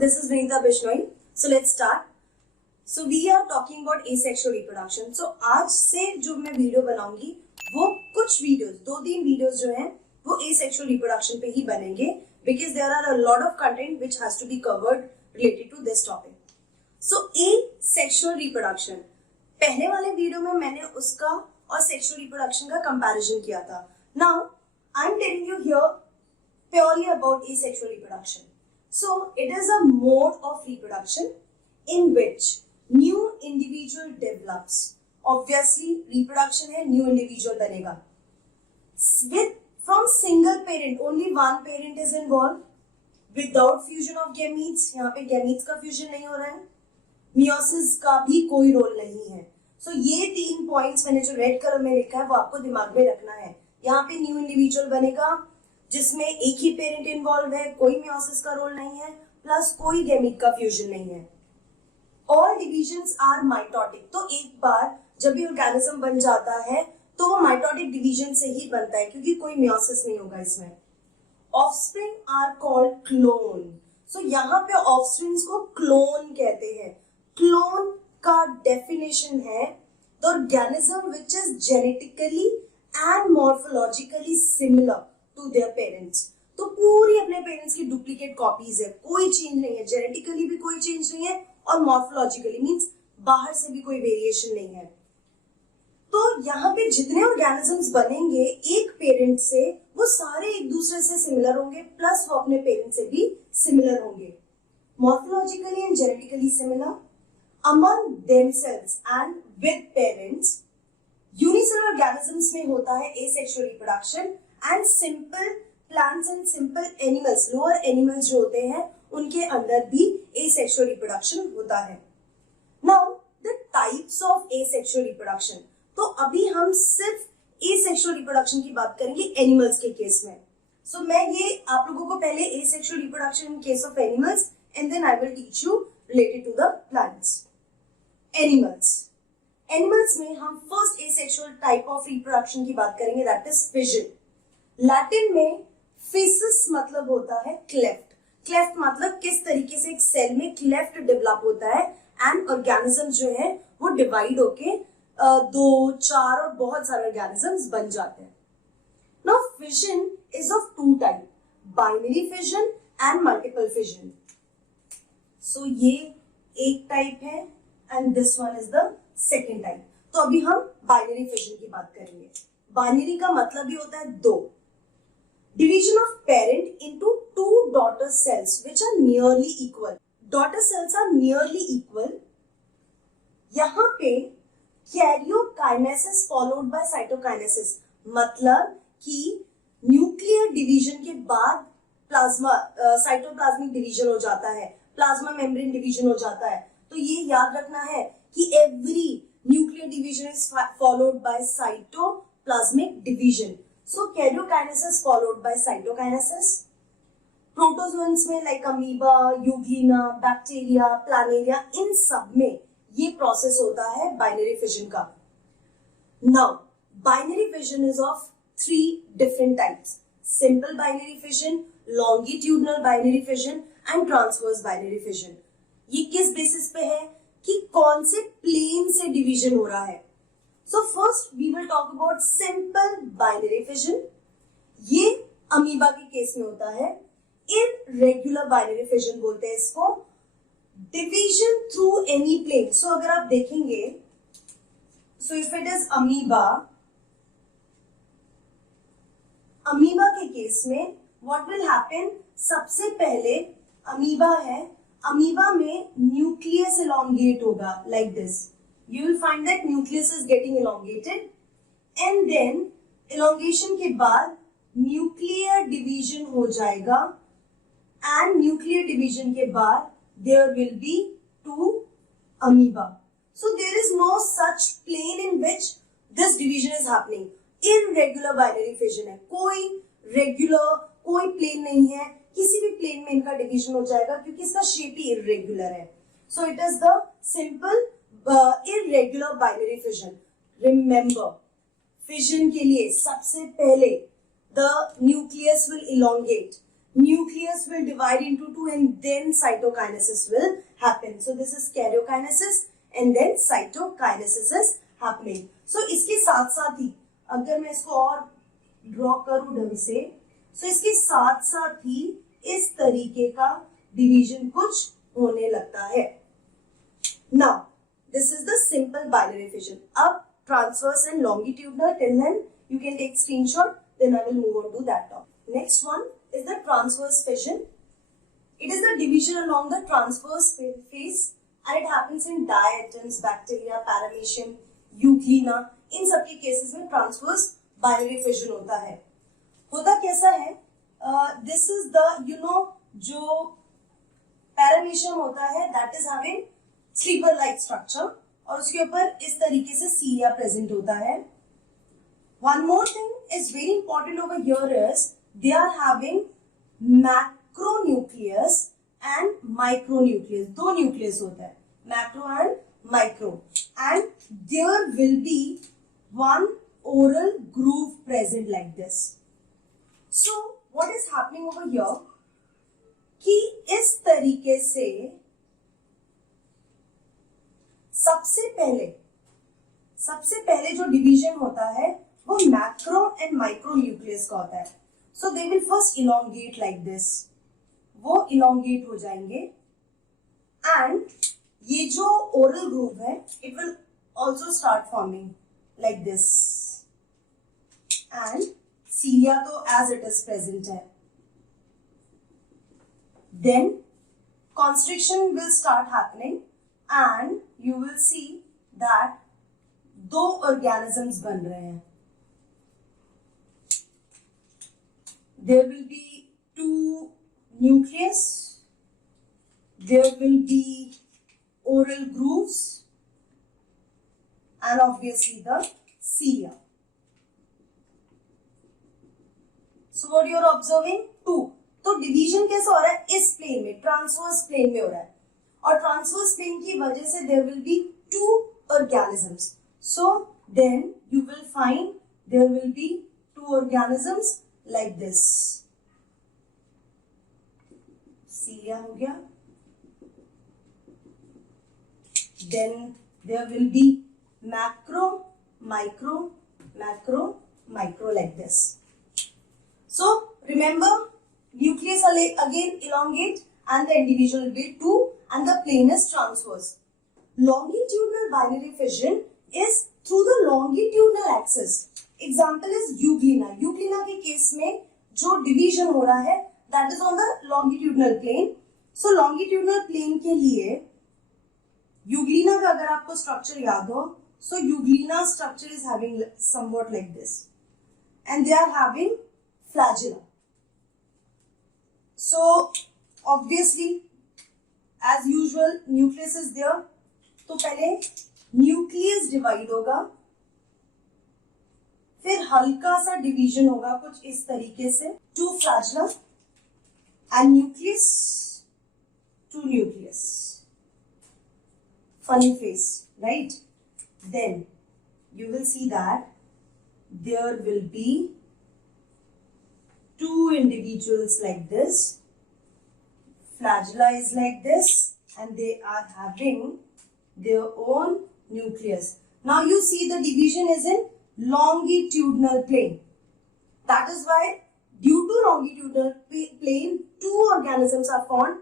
this is Vinita Bishnoi. So let's start. So we are talking about asexual reproduction. So आज से जो मैं video बनाऊंगी वो कुछ वीडियोस, 2-3 वीडियोस जो हैं वो asexual reproduction पे ही बनेंगे because there are a lot of content which has to be covered related to this topic. So asexual reproduction, पहले वाले वीडियो में मैंने उसका और sexual reproduction का comparison किया था. Now I'm telling you here purely about asexual reproduction. So it is a mode of reproduction in which new individual develops. Obviously reproduction है, new individual बनेगा. With from single parent, only one parent is involved. Without fusion of gametes, यहाँ पे gametes का fusion नहीं हो रहा है. Meiosis का भी कोई रोल नहीं है. So ये 3 points मैंने जो रेड कलर में लिखा है वो आपको दिमाग में रखना है. यहाँ पे न्यू इंडिविजुअल बनेगा जिसमें एक ही पेरेंट इन्वॉल्व है, कोई मियोसिस का रोल नहीं है, प्लस कोई गैमीट का फ्यूजन नहीं है. All divisions are mitotic. तो एक बार जब भी ऑर्गेनिज्म बन जाता है तो वो माइटोटिक डिवीजन से ही बनता है क्योंकि कोई मियोसिस नहीं होगा इसमें. Offspring are called clone. So यहाँ पे ऑफस्प्रिंग्स को क्लोन कहते हैं. क्लोन का डेफिनेशन है the organism which is genetically and morphologically similar to their parents. तो पूरी अपने पेरेंट्स की डुप्लीकेट कॉपीज है, कोई चेंज नहीं है, जेनेटिकली भी कोई चेंज नहीं है और मॉर्फोलॉजिकली मींस बाहर से भी कोई वेरिएशन नहीं है. तो यहाँ पे जितने ऑर्गेनिजम्स बनेंगे एक पेरेंट से वो सारे एक दूसरे से सिमिलर होंगे, प्लस वो अपने पेरेंट से भी सिमिलर होंगे. Morphologically and genetically similar among themselves and with parents. Unicellular organisms में होता है asexual reproduction and simple plants and simple animals, lower animals जो होते हैं उनके अंदर भी एसेक्सुअल रिप्रोडक्शन होता है. Now the types of asexual reproduction. तो अभी हम सिर्फ एसेक्सुअल रिप्रोडक्शन की बात करेंगे एनिमल्स के केस में. सो मैं ये आप लोगों को पहले asexual reproduction in case of animals and then I will teach you related to the plants. Animals में हम first asexual type of reproduction की बात करेंगे, दैट इज फिजन. लैटिन में फिसिस मतलब होता है क्लेफ्ट. क्लेफ्ट मतलब किस तरीके से एक सेल में क्लेफ्ट डेवलप होता है एंड ऑर्गेनिज्म जो है वो डिवाइड होके 2, 4 और बहुत सारे ऑर्गेनिजम्स बन जाते हैं. Now fission is of 2 type, binary fission and multiple fission. So ये एक टाइप है and this one is the second type. तो अभी हम बाइनरी फिजन की बात करेंगे. बाइनरी का मतलब ही होता है 2. Division of parent into 2 daughter cells which are nearly equal. Daughter cells are nearly equal. यहाँ पे karyokinesis followed by cytokinesis. मतलब कि न्यूक्लियर डिवीजन के बाद प्लाज्मा साइटोप्लाज्मिक डिवीजन हो जाता है, प्लाज्मा मेम्ब्रेन डिवीजन हो जाता है. तो ये याद रखना है कि every nuclear division is followed by cytoplasmic division. So karyokinesis followed by cytokinesis. Protozoans में like amoeba, euglena, bacteria, planaria, इन सब में ये प्रोसेस होता है बाइनरी फिजन का. Now binary fission is of 3 different types: simple binary fission, longitudinal binary fission and transverse binary fission. ये किस basis पे है कि कौन से प्लेन से डिवीजन हो रहा है. So first we will talk about simple binary fission. ये अमीबा के केस में होता है. Irregular binary fission बोलते हैं इसको. Division through any plane. So अगर आप देखेंगे, so if it is amoeba के केस में what will happen? सबसे पहले अमीबा है, अमीबा में न्यूक्लियस elongate होगा like this. You will find that nucleus is getting elongated and then elongation के बाद nuclear division हो जाएगा and nuclear division के बाद there will be 2 amoeba. So there is no such plane in which this division is happening. Irregular binary fission है, कोई regular कोई plane नहीं है, किसी भी plane में इनका division हो जाएगा क्योंकि इसका shape ही irregular है. So it is the simple irregular binary fission. Remember, fission के लिए सबसे पहले the nucleus will elongate nucleus will divide into two and then cytokinesis will happen. So this is karyokinesis and then cytokinesis is happening. So इसके साथ साथ ही अगर मैं इसको और ड्रॉ करूं ढंग से, so इसके साथ साथ ही इस तरीके का डिवीजन कुछ होने लगता है. Now this is the simple binary fission. अब transverse and longitudinal, till then you can take screenshot, then I will move on to that topic. Next one is the transverse fission. It is the division along the transverse phase and it happens in diatoms, bacteria, paramecium, euglena. इन सबके cases में transverse binary fission होता है. होता कैसा है? This is the जो paramecium होता है that is having slipper like structure और उसके ऊपर इस तरीके से सीलिया प्रेजेंट होता है. One more thing is very important over here is they are having macronucleus and micronucleus. दो न्यूक्लियस होता है, macro and micro, and there will be one oral groove present like this. So what is happening over here कि इस तरीके से सबसे पहले जो डिवीजन होता है वो मैक्रो एंड माइक्रो न्यूक्लियस का होता है. So they will first elongate like this, वो इलोंगेट हो जाएंगे एंड ये जो ओरल ग्रूव है it will also start forming like this and cilia तो as it is present है. Then constriction will start happening and you will see that दो organisms बन रहे हैं. There will be two nucleus, there will be oral grooves and obviously the cilia. So what you are observing? Two. तो division कैसे हो रहा है? इस प्लेन में, ट्रांसवर्स प्लेन में हो रहा है और ट्रांसवर्स प्लेन की वजह से there will be two organisms. So then you will find there will be two organisms like this. cilia हो गया. Then there will be macro, micro, macro, micro like this. So remember, nucleus again elongate and the individual will be two and the plane is transverse. Longitudinal binary fission is through the longitudinal axis. Example is euglena. Euglena के case में जो division हो रहा है that is on the longitudinal plane. So longitudinal plane के लिए euglena का अगर आपको स्ट्रक्चर याद हो, so euglena structure is having somewhat like this and they are having flagella. So obviously as usual nucleus is there, तो पहले nucleus divide होगा, फिर हल्का सा डिवीजन होगा कुछ इस तरीके से, two flagella and nucleus, two nucleus. Funny face, right? Then you will see that there will be two individuals like this, flagella is like this and they are having their own nucleus. Now you see the division is in longitudinal plane. That is why due to longitudinal plane two organisms are formed,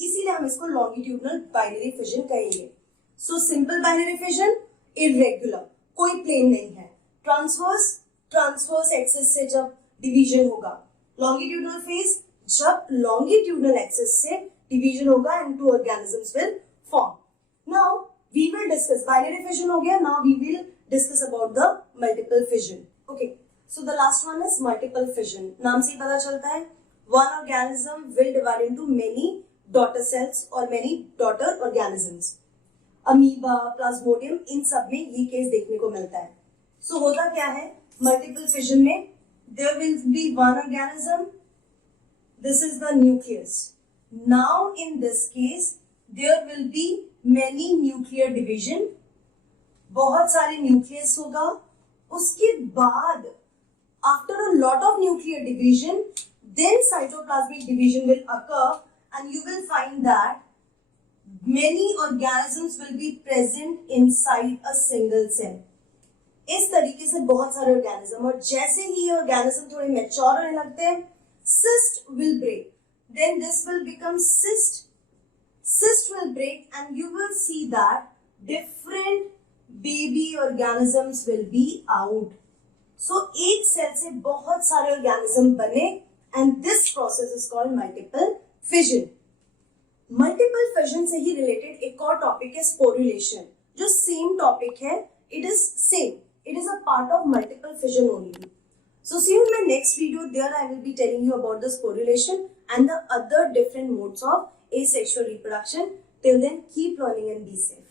इसीलिए हम इसको longitudinal binary fission कहेंगे. So simple binary fission, irregular, कोई plane नहीं है. Transverse axis से जब division होगा, लॉन्गिट्यूडनल फेज जब लॉन्गिट्यूडनल एक्सिस से डिवीजन होगा and two organisms will form. Now we will discuss binary fission हो गया. Now we will discuss about the multiple fission. Okay, so the last one is multiple fission. नाम से ही पता चलता है one organism will divide into many daughter cells or many daughter organisms. Amoeba, plasmodium, इन सब में ये केस देखने को मिलता है. सो होता क्या है मल्टीपल फिजन में? There will be one organism, this is the nucleus. Now in this case there will be many nuclear division, बहुत सारे न्यूक्लियस होगा. उसके बाद after a lot of nuclear division then cytoplasmic division will occur and you will find that many organisms will be present inside a single cell. इस तरीके से बहुत सारे ऑर्गेनिज्म, और जैसे ही ये ऑर्गेनिज्म थोड़े मैच्योर होने लगते हैं, cyst will break, then this will become cyst will break and you will see that different baby organisms will be out. So एक सेल से बहुत सारे ऑर्गेनिज्म बने and this process is called multiple fission. Multiple fission से ही related एक और topic है sporulation, जो सेम टॉपिक है. It is same, it is a part of multiple fission only. So see you in my next video. There I will be telling you about the sporulation and the other different modes of asexual reproduction. Till then, keep learning and be safe.